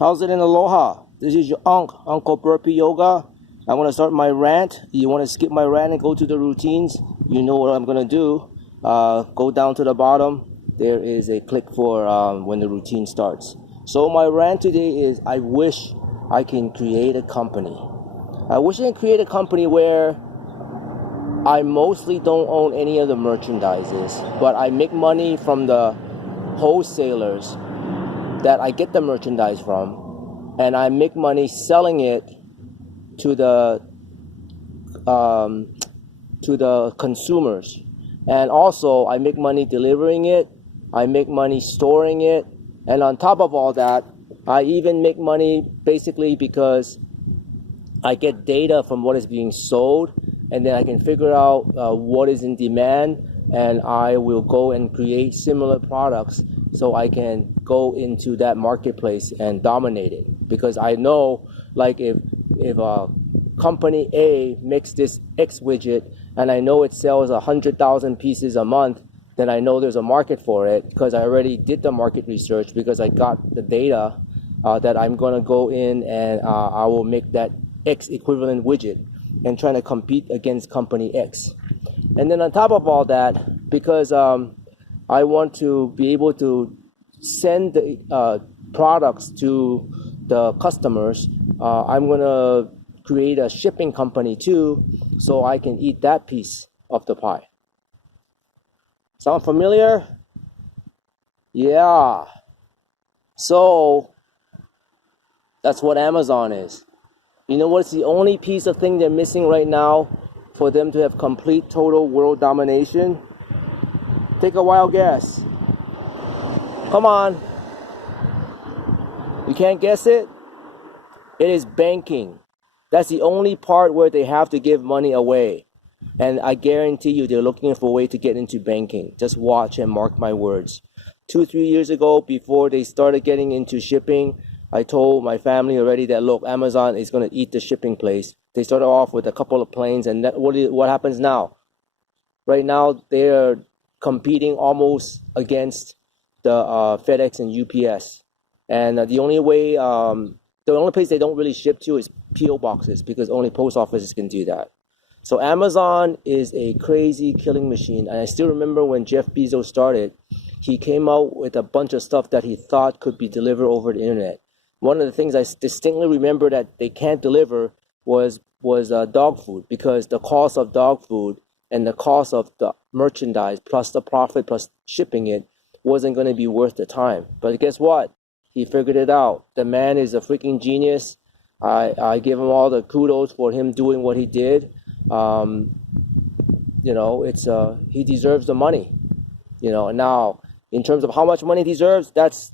How's it in Aloha? This is your Uncle Burpee Yoga. I want to start my rant. You want to skip my rant and go to the routines? You know what I'm going to do. Go down to the bottom. There is a click for when the routine starts. So my rant today is I wish I can create a company. I wish I can create a company where I mostly don't own any of the merchandises, but I make money from the wholesalers that I get the merchandise from, and I make money selling it to the consumers. And also I make money delivering it, I make money storing it, and on top of all that, I even make money basically because I get data from what is being sold, and then I can figure out what is in demand, and I will go and create similar products so I can go into that marketplace and dominate it. Because I know, like, if company A makes this X widget and I know it sells 100,000 pieces a month, then I know there's a market for it because I already did the market research, because I got the data that I'm going to go in and I will make that X equivalent widget and trying to compete against company X. And then on top of all that, because I want to be able to send the products to the customers, I'm going to create a shipping company too, so I can eat that piece of the pie. Sound familiar? Yeah. So that's what Amazon is. You know what's the only piece of thing they're missing right now for them to have complete total world domination? Take a wild guess. Come on. You can't guess it? It is banking. That's the only part where they have to give money away. And I guarantee you they're looking for a way to get into banking. Just watch and mark my words. 2-3 years ago, before they started getting into shipping, I told my family already that, look, Amazon is going to eat the shipping place. They started off with a couple of planes, and what happens now? Right now, they're competing almost against the FedEx and UPS. And the only place they don't really ship to is P.O. boxes, because only post offices can do that. So Amazon is a crazy killing machine. And I still remember when Jeff Bezos started, he came out with a bunch of stuff that he thought could be delivered over the internet. One of the things I distinctly remember that they can't deliver was dog food, because the cost of dog food and the cost of the merchandise plus the profit plus shipping it wasn't going to be worth the time. But guess what? He figured it out. The man is a freaking genius. I give him all the kudos for him doing what he did. He deserves the money. And now in terms of how much money he deserves, that's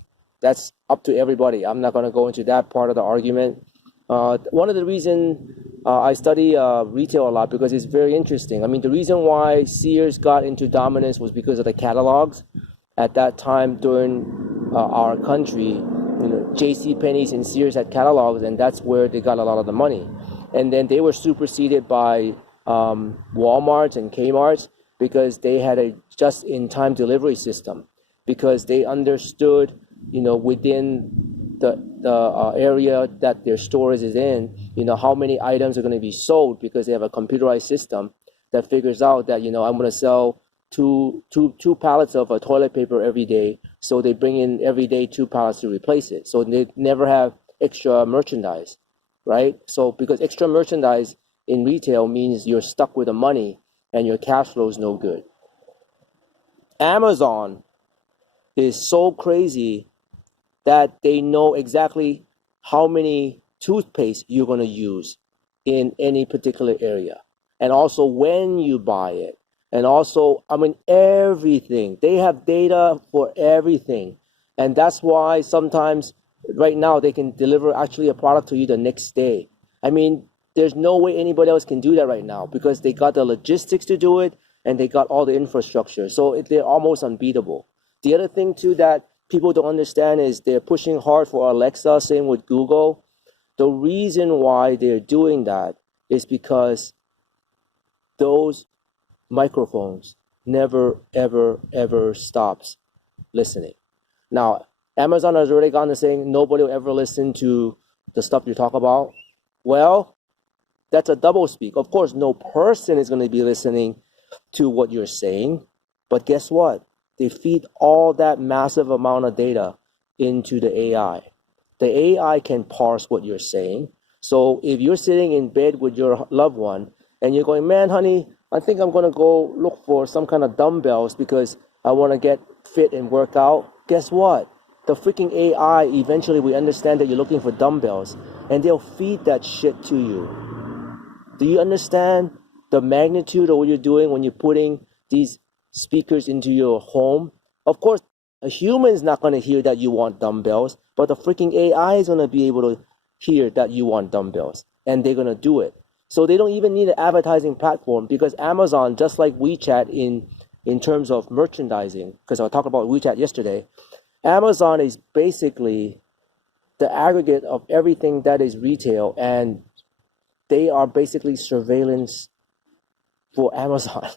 up to everybody. I'm not going to go into that part of the argument. One of the reasons I study retail a lot, because it's very interesting. I mean, the reason why Sears got into dominance was because of the catalogs. At that time during our country, JCPenney's and Sears had catalogs, and that's where they got a lot of the money. And then they were superseded by Walmarts and Kmart's, because they had a just-in-time delivery system, because they understood, within the area that their stores is in, how many items are going to be sold, because they have a computerized system that figures out that, I'm going to sell two pallets of toilet paper every day, so they bring in every day 2 pallets to replace it. So they never have extra merchandise, right? So because extra merchandise in retail means you're stuck with the money and your cash flow is no good. Amazon is so crazy that they know exactly how many toothpaste you're going to use in any particular area, and also when you buy it, and also, everything. They have data for everything. And that's why sometimes right now they can deliver actually a product to you the next day. There's no way anybody else can do that right now, because they got the logistics to do it and they got all the infrastructure. So they're almost unbeatable. The other thing too that people don't understand is they're pushing hard for Alexa, same with Google. The reason why they're doing that is because those microphones never, ever, ever stops listening. Now, Amazon has already gone to saying nobody will ever listen to the stuff you talk about. Well, that's a double speak. Of course, no person is going to be listening to what you're saying, but guess what? They feed all that massive amount of data into the AI. The AI can parse what you're saying. So if you're sitting in bed with your loved one and you're going, man, honey, I think I'm going to go look for some kind of dumbbells because I want to get fit and work out. Guess what? The freaking AI eventually will understand that you're looking for dumbbells and they'll feed that shit to you. Do you understand the magnitude of what you're doing when you're putting these speakers into your home? Of course, a human is not going to hear that you want dumbbells, but the freaking AI is going to be able to hear that you want dumbbells, and they're going to do it. So they don't even need an advertising platform because Amazon, just like WeChat in terms of merchandising, because I talked about WeChat yesterday, Amazon is basically the aggregate of everything that is retail, and they are basically surveillance for Amazon.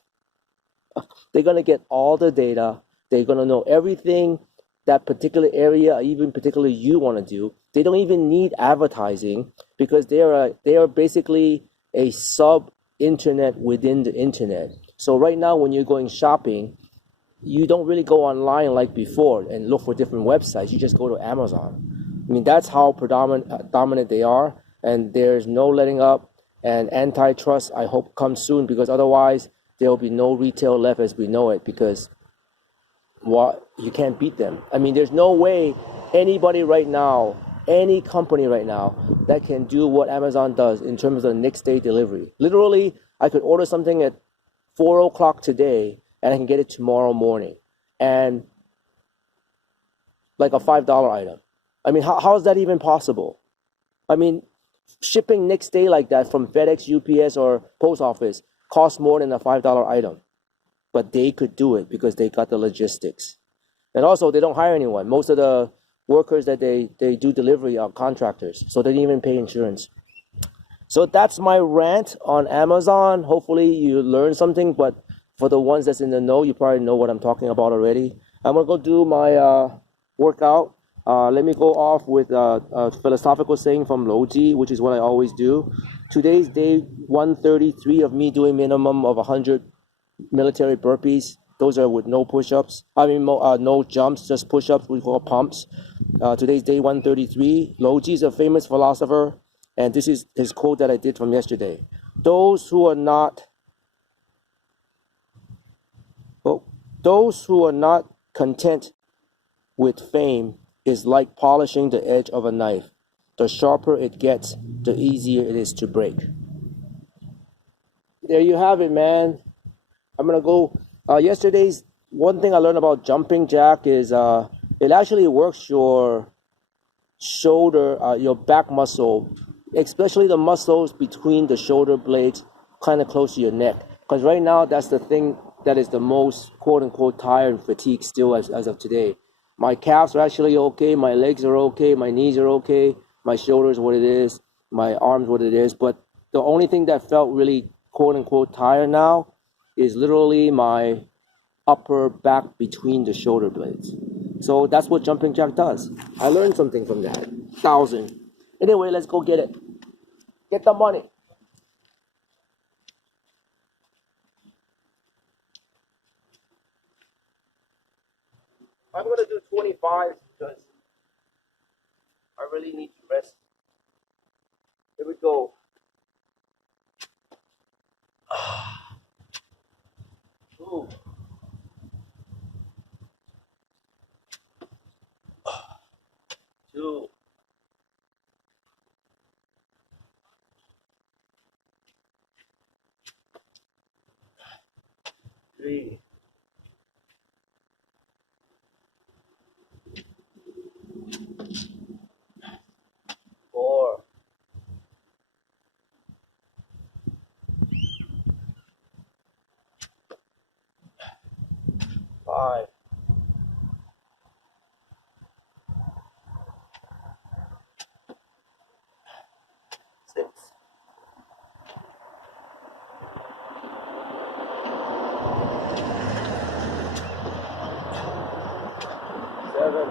They're going to get all the data. They're going to know everything that particular area, even particularly you want to do. They don't even need advertising because they are basically a sub-internet within the internet. So right now when you're going shopping, you don't really go online like before and look for different websites. You just go to Amazon. I mean, that's how dominant they are, and there's no letting up. And antitrust, I hope, comes soon because otherwise there will be no retail left as we know it because you can't beat them. I mean, there's no way anybody right now, any company right now that can do what Amazon does in terms of next day delivery. Literally, I could order something at 4 o'clock today and I can get it tomorrow morning. And like a $5 item. I mean, how is that even possible? I mean, shipping next day like that from FedEx, UPS, or post office costs more than a $5 item. But they could do it because they got the logistics. And also, they don't hire anyone. Most of the workers that they do delivery are contractors, so they didn't even pay insurance. So that's my rant on Amazon. Hopefully you learned something, but for the ones that's in the know, you probably know what I'm talking about already. I'm going to go do my workout. Let me go off with a philosophical saying from Loji, which is what I always do. Today's day 133 of me doing minimum of 100 military burpees. Those are with no push-ups. I mean, no jumps, just push-ups. We call pumps. Today's day 133. Loji is a famous philosopher, and this is his quote that I did from yesterday. Those who are not content with fame is like polishing the edge of a knife. The sharper it gets, the easier it is to break. There you have it, man. I'm gonna go. Yesterday's one thing I learned about jumping jack is it actually works your shoulder, your back muscle, especially the muscles between the shoulder blades, kind of close to your neck. Because right now, that's the thing that is the most quote unquote tired and fatigued still as of today. My calves are actually okay, my legs are okay, my knees are okay, my shoulders what it is, my arms what it is. But the only thing that felt really quote unquote tired now is literally my upper back between the shoulder blades. So that's what jumping jack does. I learned something from that. 1,000. Anyway, let's go get it. Get the money. I'm gonna do 25 because I really need to rest. Here we go. Ooh. 2, 3, 4, 5, 6, 7,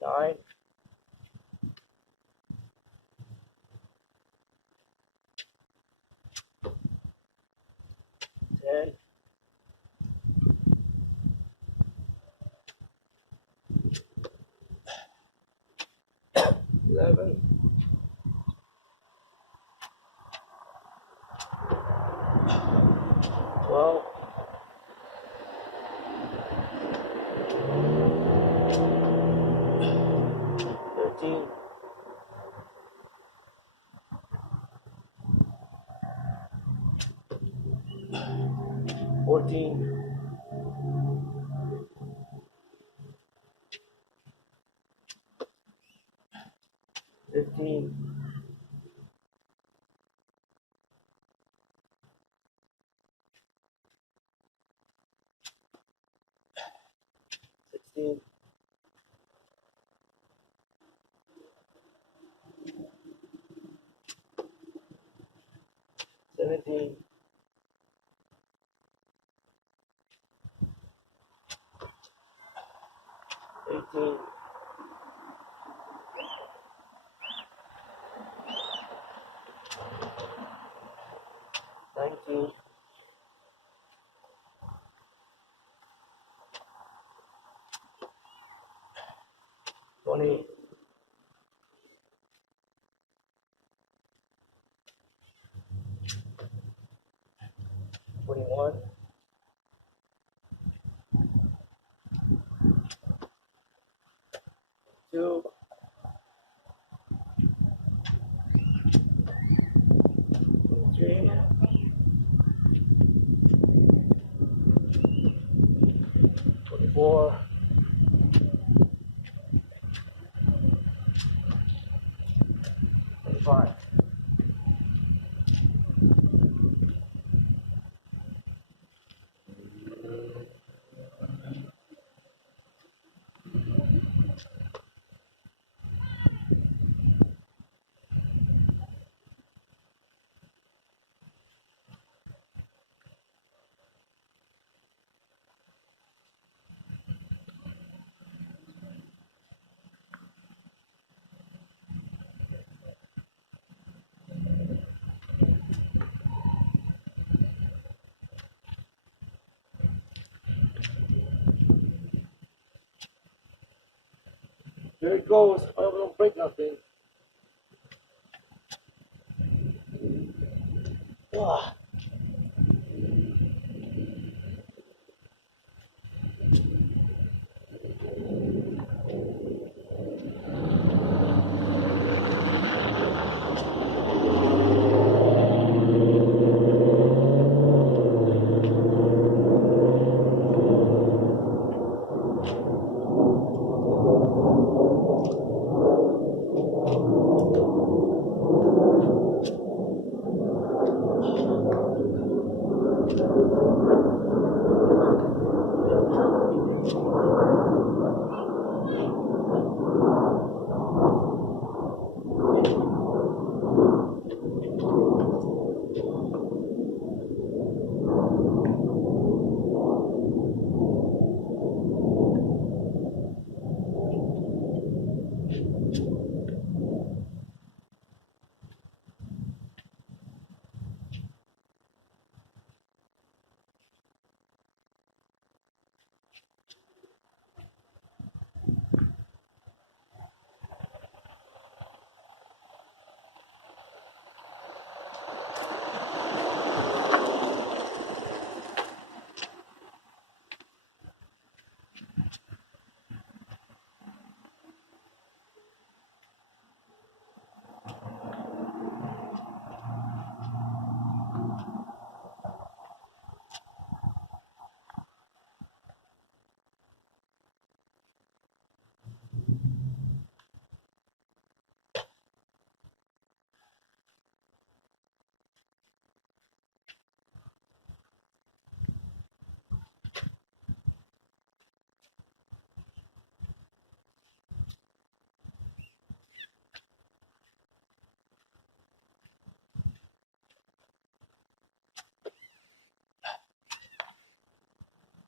9, 10, 11, 12, 13, 14, 15, 16, 17, 18, 19, 20, 21, 2, 3, 24, 25. There it goes. I hope I don't break nothing. Ah.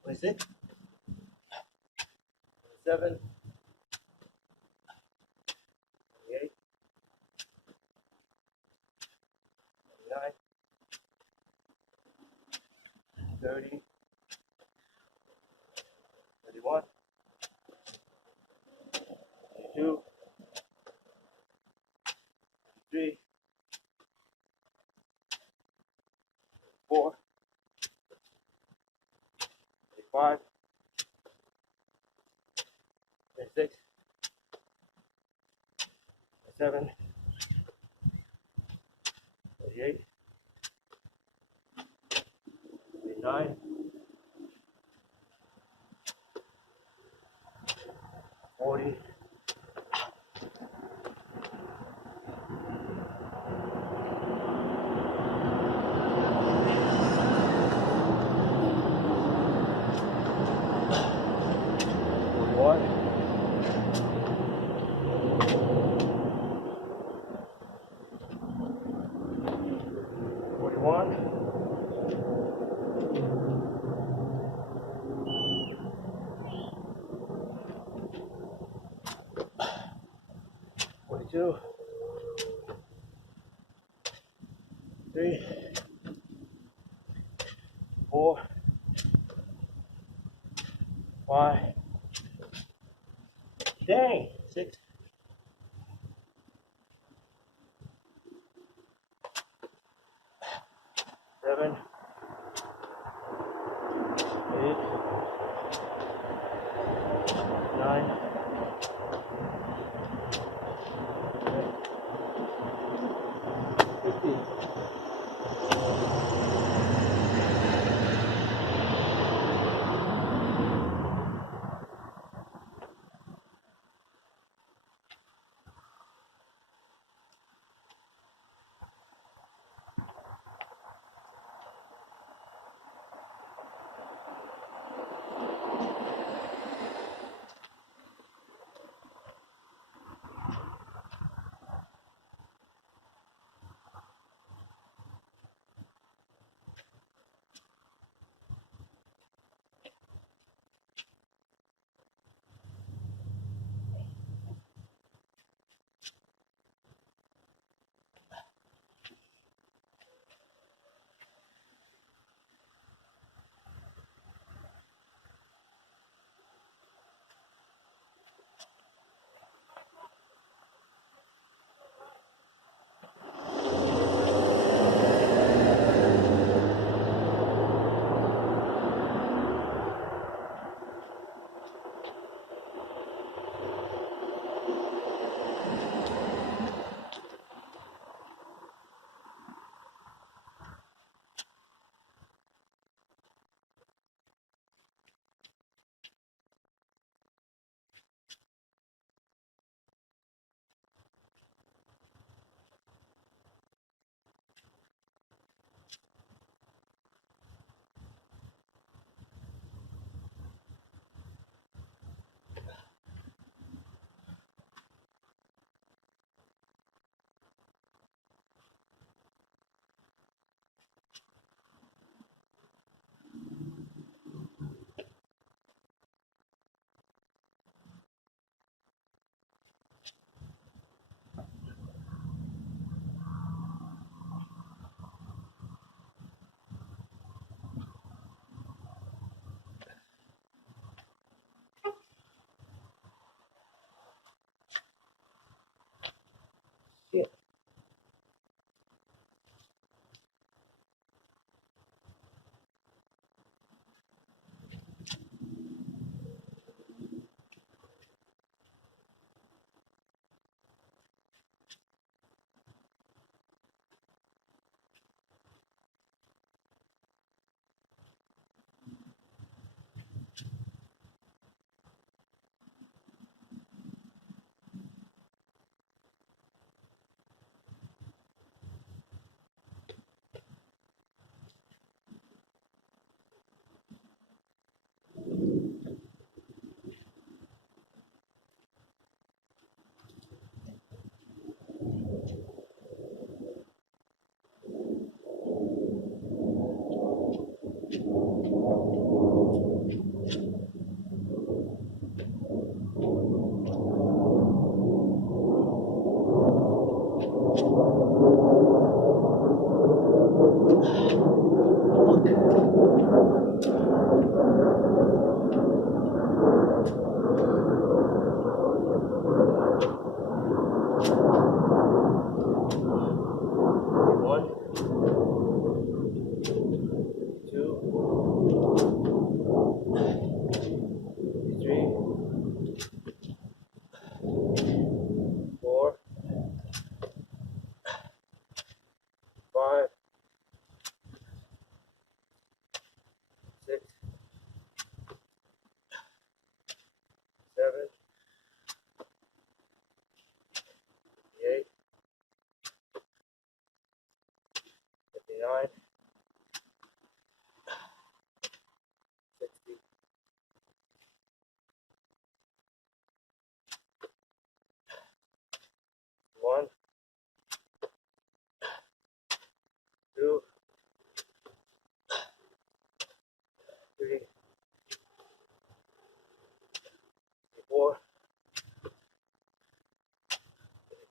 What is it? 7, 30, 31, 32, 33, 4, 35, 36, 37, 38, 39, 40, 41, 41, 42, 3, 4, 5, dang, 6, 7, 8, 9, 50.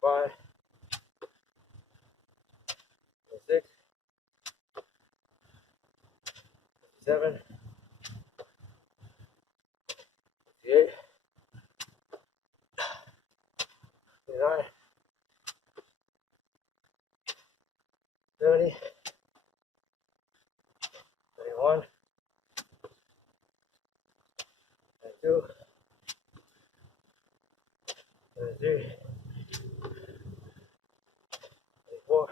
25, 26, 27, 58, 59, 70, 31, 32, 33, 34,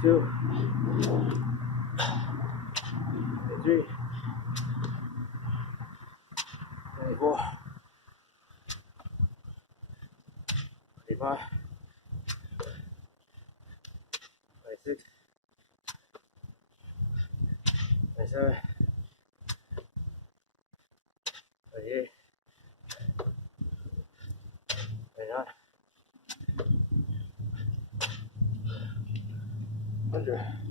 Two, 3, 24, 25, 26, 27, 28, 29, 100.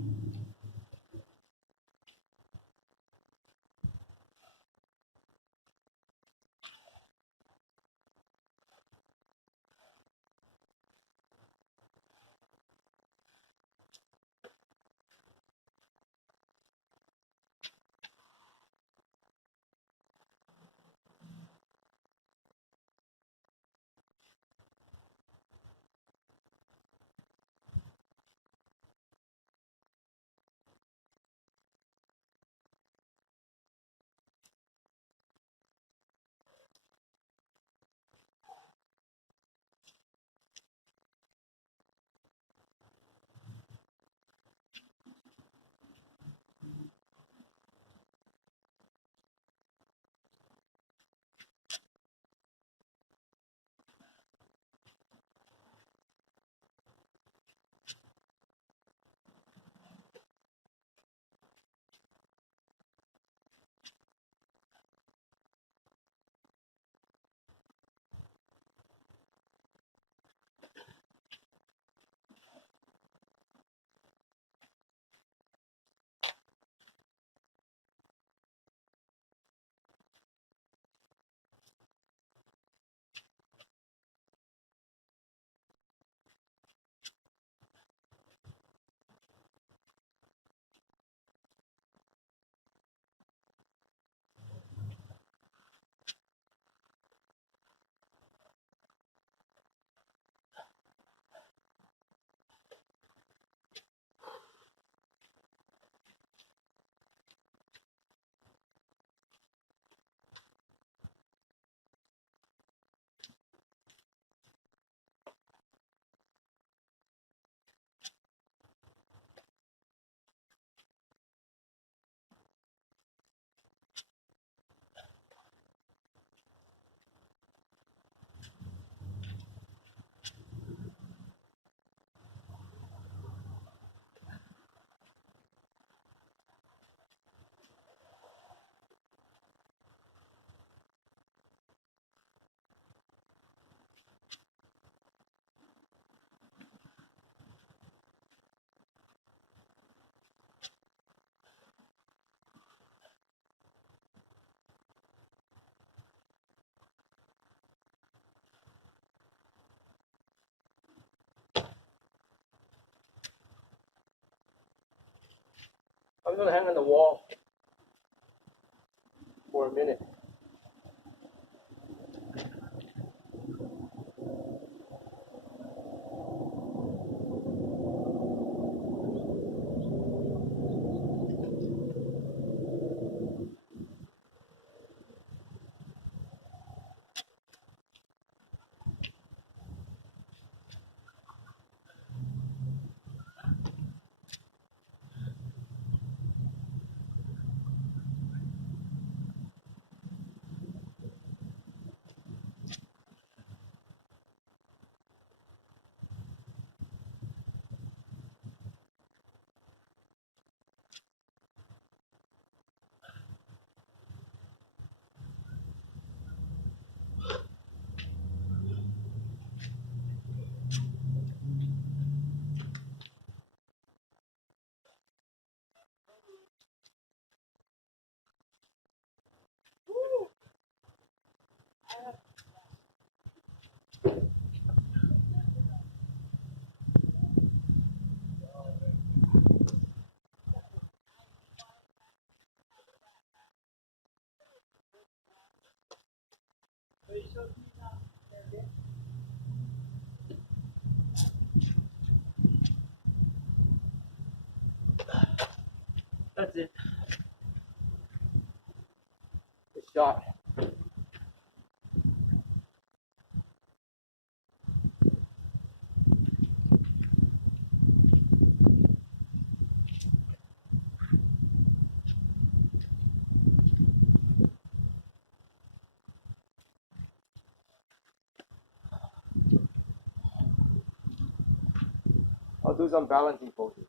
I'm gonna hang on the wall for a minute. That's it. Good shot. I'll do some balancing poses.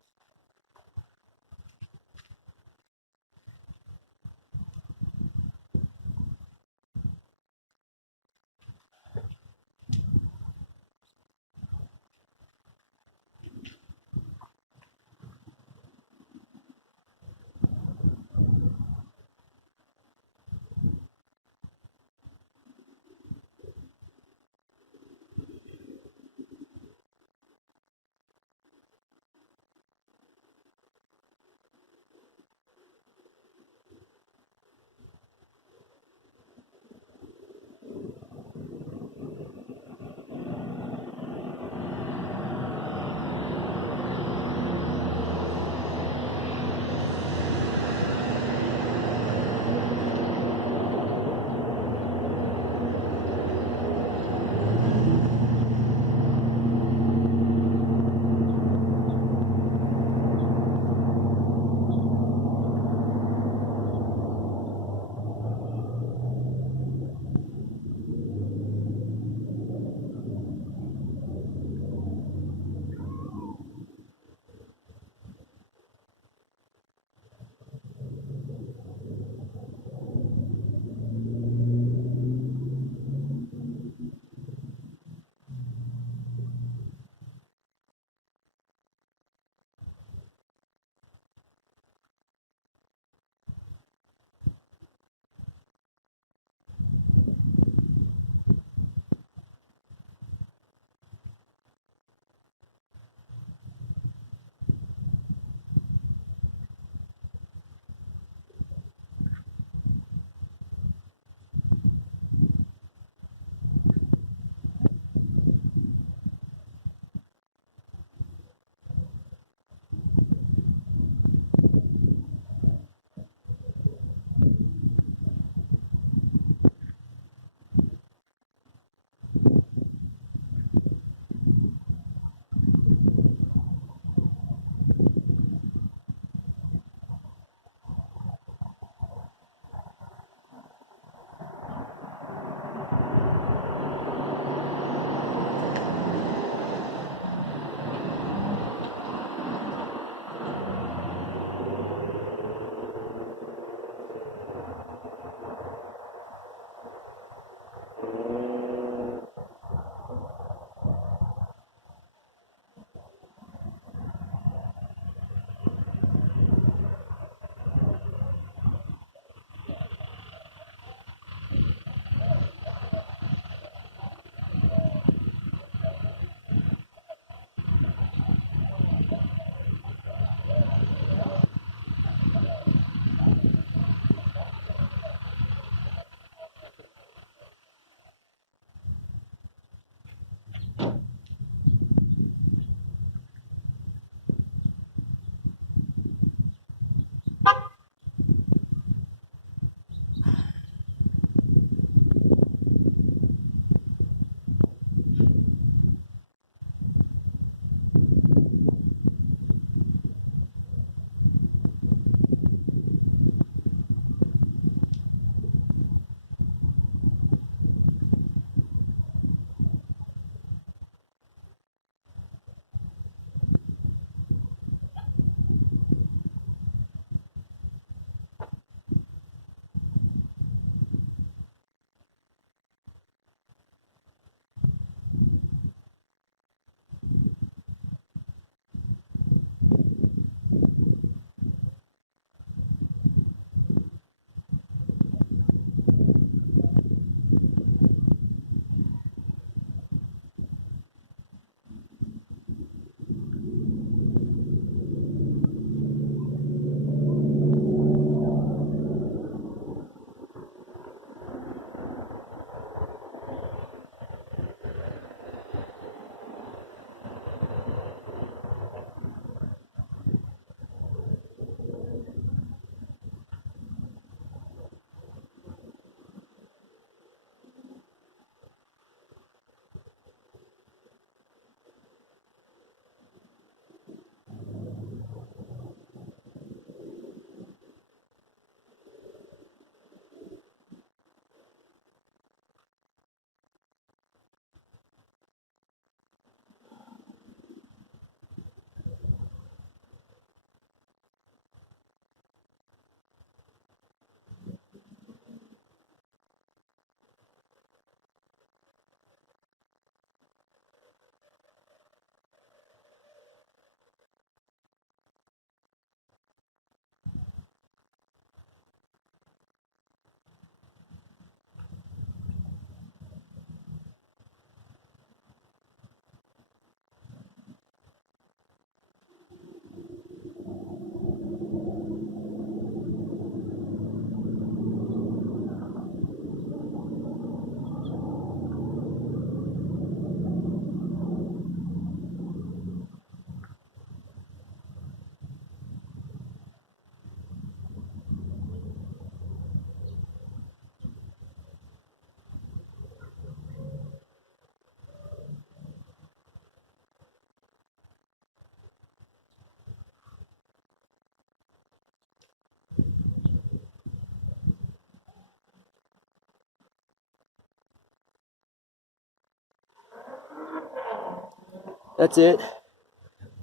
That's it.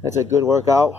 That's a good workout.